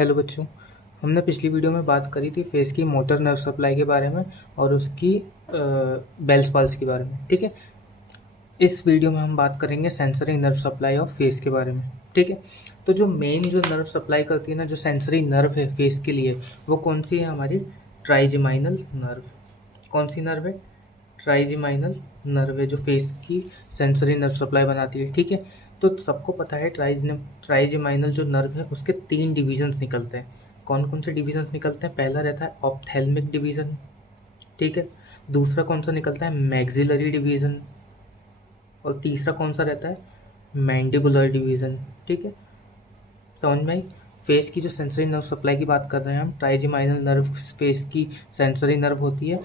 Hello बच्चों। हमने पिछली वीडियो में बात करी थी फेस की मोटर नर्व सप्लाई के बारे में और उसकी बेल्स पल्स के बारे में। ठीक है, इस वीडियो में हम बात करेंगे sensory nerve supply of face के बारे में। ठीक है, तो जो मेन जो नर्व सप्लाई करती है ना, जो सेंसरी नर्व है फेस के लिए, वो कौन सी है? हमारी ट्राइजेमाइनल नर्व। कौन सी नर्व है? ट्राइजेमाइनल नर्व है जो फेस की सेंसरी नर्व सप्लाई बनाती है। ठीक है, तो सबको पता है ट्राइजेमाइनल जो नर्व है उसके 3 डिविजन्स निकलते हैं। कौन कौन से डिविजन्स निकलते हैं? पहला रहता है ऑप्थेल्मिक डिवीज़न। ठीक है, दूसरा कौन सा निकलता है? Maxillary division. और तीसरा कौन सा रहता है? Mandibular division. ठीक है, समझ में आई? फेस की जो सेंसरी नर्व सप्लाई की बात कर रहे हैं हम, ट्राइजेमाइनल नर्व फेस की सेंसरी नर्व होती है।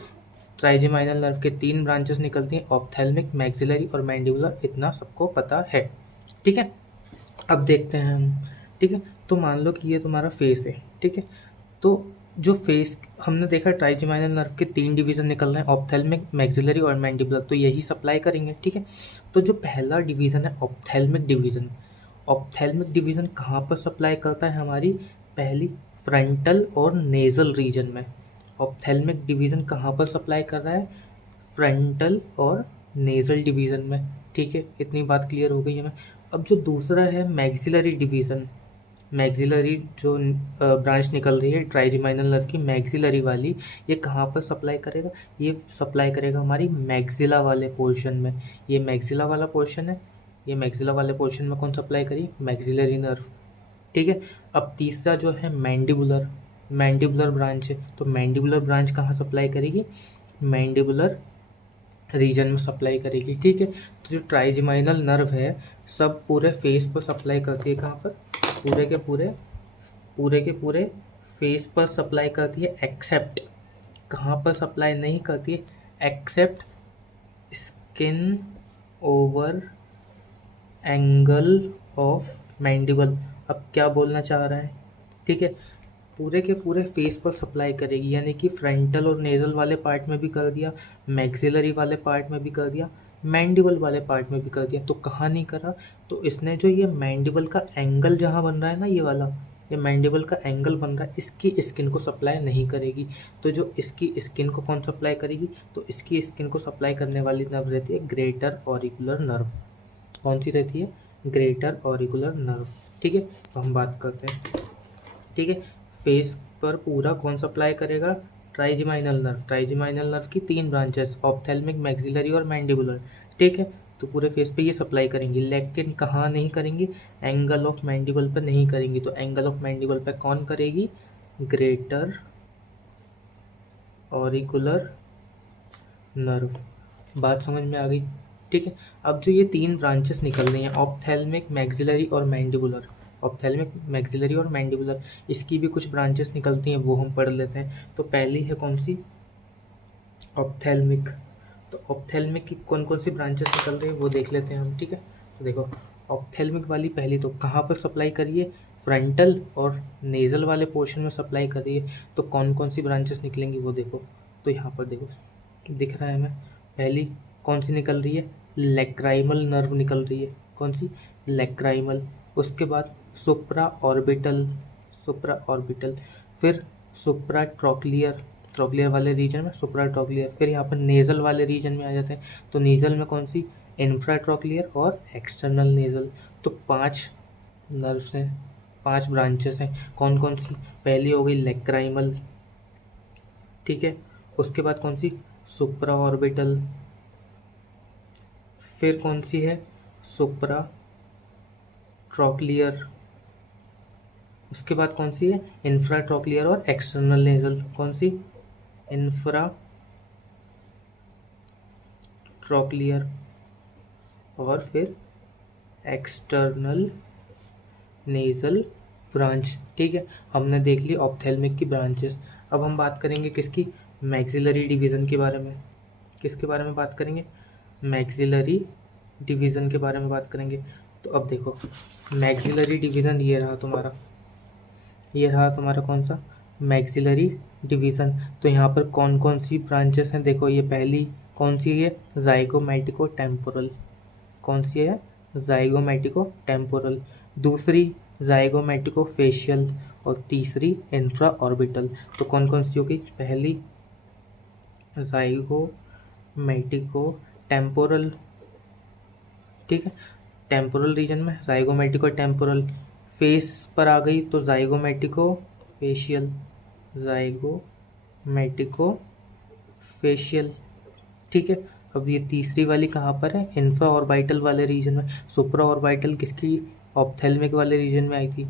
ट्राइजेमाइनल नर्व के 3 ब्रांचेस निकलती हैं, ऑप्थेल्मिक, मैक्सिलरी और मैंडिबुलर। इतना सबको पता है। ठीक है, अब देखते हैं हम। ठीक है, तो मान लो कि ये तुम्हारा फेस है। ठीक है, तो जो फेस हमने देखा ट्राइजेमाइनल नर्व के 3 डिवीज़न निकल रहे हैं, ऑप्थेल्मिक, मैक्सिलरी और मैंडिबुलर, तो यही सप्लाई करेंगे। ठीक है, तो जो पहला डिवीज़न है ऑप्थेल्मिक डिवीज़न, ऑप्थेल्मिक डिवीज़न कहाँ पर सप्लाई करता है? हमारी पहली फ्रंटल और नेज़ल रीजन में। ऑप्थेल्मिक डिवीज़न कहाँ पर सप्लाई कर रहा है? फ्रंटल और नेज़ल डिवीज़न में। ठीक है, इतनी बात क्लियर हो गई हमें। अब जो दूसरा है मैक्सिलरी डिवीज़न, मैक्सिलरी जो ब्रांच निकल रही है ट्राइजेमाइनल नर्व की, मैक्सिलरी वाली, ये कहाँ पर सप्लाई करेगा? ये सप्लाई करेगा हमारी मैक्सिला वाले पोर्शन में। ये मैक्सिला वाला पोर्शन है, ये मैक्सिला वाले पोर्शन में कौन सप्लाई करी? Maxillary nerve. ठीक है, अब तीसरा जो है मैंडिबुलर, मैंडिबुलर ब्रांच है, तो मैंडिबुलर ब्रांच कहाँ सप्लाई करेगी? मैंडिबुलर रीजन में सप्लाई करेगी। ठीक है, तो जो ट्राइजेमाइनल नर्व है सब पूरे फेस पर सप्लाई करती है। कहाँ पर? पूरे के पूरे फेस पर सप्लाई करती है, एक्सेप्ट कहाँ पर सप्लाई नहीं करती है? Except skin over angle of mandible. अब क्या बोलना चाह रहा है? ठीक है, पूरे के पूरे फेस पर सप्लाई करेगी, यानी कि फ्रंटल और नेज़ल वाले पार्ट में भी कर दिया, मैक्सिलरी वाले पार्ट में भी कर दिया, मैंडिबल वाले पार्ट में भी कर दिया। तो कहाँ नहीं करा? तो इसने जो ये मैंडिबल का एंगल जहाँ बन रहा है ना, ये वाला, ये मैंडिबल का एंगल बन रहा है, इसकी स्किन को सप्लाई नहीं करेगी। तो जो इसकी स्किन को कौन सप्लाई करेगी? तो इसकी स्किन को सप्लाई करने वाली नर्व रहती है ग्रेटर ऑरिकुलर नर्व। कौन सी रहती है? Greater auricular nerve. ठीक है, तो हम बात करते हैं। ठीक है, फेस पर पूरा कौन सप्लाई करेगा? Trigeminal nerve. ट्राइजेमाइनल नर्व की 3 ब्रांचेस, ऑप्थेल्मिक, मैक्सिलरी और मैंडिबुलर। ठीक है, तो पूरे फेस पे ये सप्लाई करेंगी, लेकिन कहाँ नहीं करेंगी? एंगल ऑफ मैंडिबल पर नहीं करेंगी। तो एंगल ऑफ मैंडिबल पे कौन करेगी? Greater auricular nerve. बात समझ में आ गई? ठीक है, अब जो ये 3 ब्रांचेस निकल रही हैं, ऑप्थेल्मिक, मैक्सिलरी और मैंडिबुलर, ऑप्थेल्मिक, मैक्सिलरी और मैंडिबुलर, इसकी भी कुछ ब्रांचेस निकलती हैं, वो हम पढ़ लेते हैं। तो पहली है कौन सी? ऑप्थेल्मिक। तो ऑप्थेल्मिक की कौन कौन सी ब्रांचेस निकल रही है वो देख लेते हैं हम। ठीक है, तो देखो ऑप्थेल्मिक वाली पहली तो कहाँ पर सप्लाई करिए? फ्रंटल और नेज़ल वाले पोर्शन में सप्लाई करिए। तो कौन कौन सी ब्रांचेस निकलेंगी वो देखो। तो यहाँ पर देखो दिख रहा है हमें, पहली कौन सी निकल रही है? लेक्राइमल नर्व निकल रही है। कौन सी? लेक्राइमल। उसके बाद सुप्रा ऑर्बिटल, सुप्रा ऑर्बिटल, फिर सुप्रा ट्रॉक्लियर, ट्रॉक्लियर वाले रीजन में सुप्रा ट्रॉक्लियर, फिर यहाँ पर नेज़ल वाले रीजन में आ जाते हैं। तो नेज़ल में कौन सी? इंफ्रा ट्रॉक्लियर और एक्सटर्नल नेज़ल। तो 5 नर्व्स हैं, 5 ब्रांचेस हैं। कौन कौन सी? पहली हो गई लेक्राइमल। ठीक है, उसके बाद कौन सी? सुप्रा ऑर्बिटल। फिर कौन सी है? सुप्रा ट्रॉक्लियर। उसके बाद कौन सी है? इंफ्रा ट्रॉक्लियर और एक्सटर्नल नेजल। कौन सी? इंफ्रा ट्रॉक्लियर और फिर एक्सटर्नल नेजल ब्रांच। ठीक है, हमने देख ली ऑप्थेल्मिक की ब्रांचेस। अब हम बात करेंगे किसकी? मैक्सिलरी डिवीज़न के बारे में। किसके बारे में बात करेंगे? मैक्सिलरी डिवीज़न के बारे में बात करेंगे। तो अब देखो मैक्सिलरी डिवीज़न ये रहा तुम्हारा, ये रहा तुम्हारा कौन सा? Maxillary division. तो यहाँ पर कौन कौन सी ब्रांचेस हैं? देखो ये पहली कौन सी है? ज़ाइगोमैटिको टेम्पोरल। कौन सी है? ज़ाइगोमैटिको टेम्पोरल। दूसरी ज़ाइगोमैटिको फेशियल और तीसरी इंफ्रा ऑर्बिटल। तो कौन कौन सी होगी? पहली ज़ाइगोमेटिको टेम्पोरल, ठीक है, टेम्पोरल रीजन में ज़ाइगोमेटिको टेम्पोरल। फेस पर आ गई तो ज़ाइगोमेटिको फेशियल, ज़ाइगोमेटिको फेशियल, ठीक है। अब ये तीसरी वाली कहाँ पर है? इंफ्रा ऑर्बिटल वाले रीजन में। सुप्रा ऑर्बिटल किसकी? ऑप्थेल्मिक वाले रीजन में आई थी।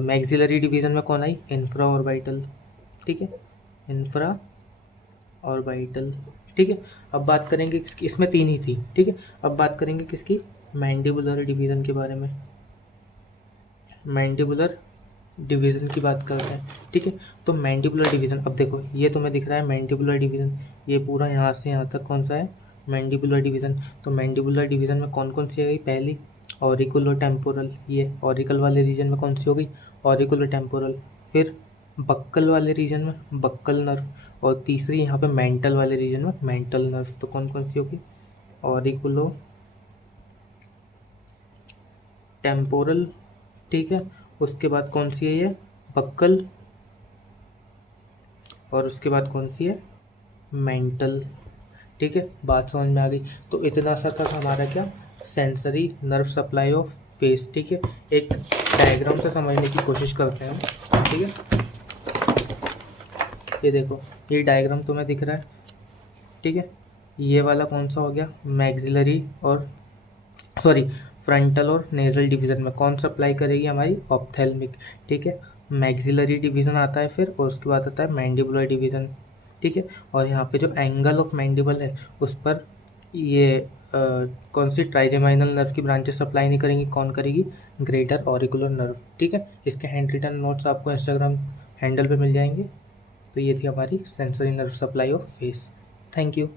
मैक्सिलरी डिवीजन में कौन आई? इंफ्रा ऑर्बिटल, ठीक है, इंफ्रा ऑर्बिटल, ठीक है। अब बात करेंगे किसकी? इसमें तीन ही थी, ठीक है। अब बात करेंगे किसकी? मैंडिबुलर डिवीज़न के बारे में। मैंडिबुलर डिवीज़न की बात करते हैं, ठीक है। तो मैंडिबुलर डिवीज़न, अब देखो ये तुम्हें दिख रहा है मैंडिबुलर डिवीज़न, ये पूरा यहाँ से यहाँ तक कौन सा है? Mandibular division. तो मैंडिबुलर डिवीज़न में कौन कौन सी आ गई? पहली ऑरिकुलो टेम्पोरल, ये ऑरिकल वाले रीजन में कौन सी हो गई? Auriculo temporal. फिर बक्कल वाले रीजन में बक्कल नर्व, और तीसरी यहाँ पे मेंटल वाले रीजन में मेंटल नर्व। तो कौन कौन सी होगी? ऑरिकुलो टेम्पोरल, ठीक है। उसके बाद कौन सी है? ये बक्कल, और उसके बाद कौन सी है? मेंटल, ठीक है। बात समझ में आ गई। तो इतना सा तक हमारा क्या? Sensory nerve supply of face, ठीक है। एक डायग्राम से समझने की कोशिश करते हैं हम, ठीक है। ये देखो, ये डायग्राम तुम्हें दिख रहा है, ठीक है। ये वाला कौन सा हो गया? मैक्सिलरी और सॉरी फ्रंटल और नेजल डिवीज़न में कौन सप्लाई करेगी? हमारी ऑप्थेल्मिक, ठीक है। मैक्सिलरी डिवीज़न आता है फिर, और उसके बाद आता है मैंडिबुलर डिवीज़न, ठीक है। और यहाँ पे जो एंगल ऑफ मैंडिबल है उस पर ये कौन सी ट्राइजेमाइनल नर्व की ब्रांचेस सप्लाई नहीं करेंगी? कौन करेगी? ग्रेटर ऑरिकुलर नर्व, ठीक है। इसके हैंड रिटन नोट्स आपको इंस्टाग्राम हैंडल पे मिल जाएंगे। तो ये थी हमारी sensory nerve supply of face. Thank you.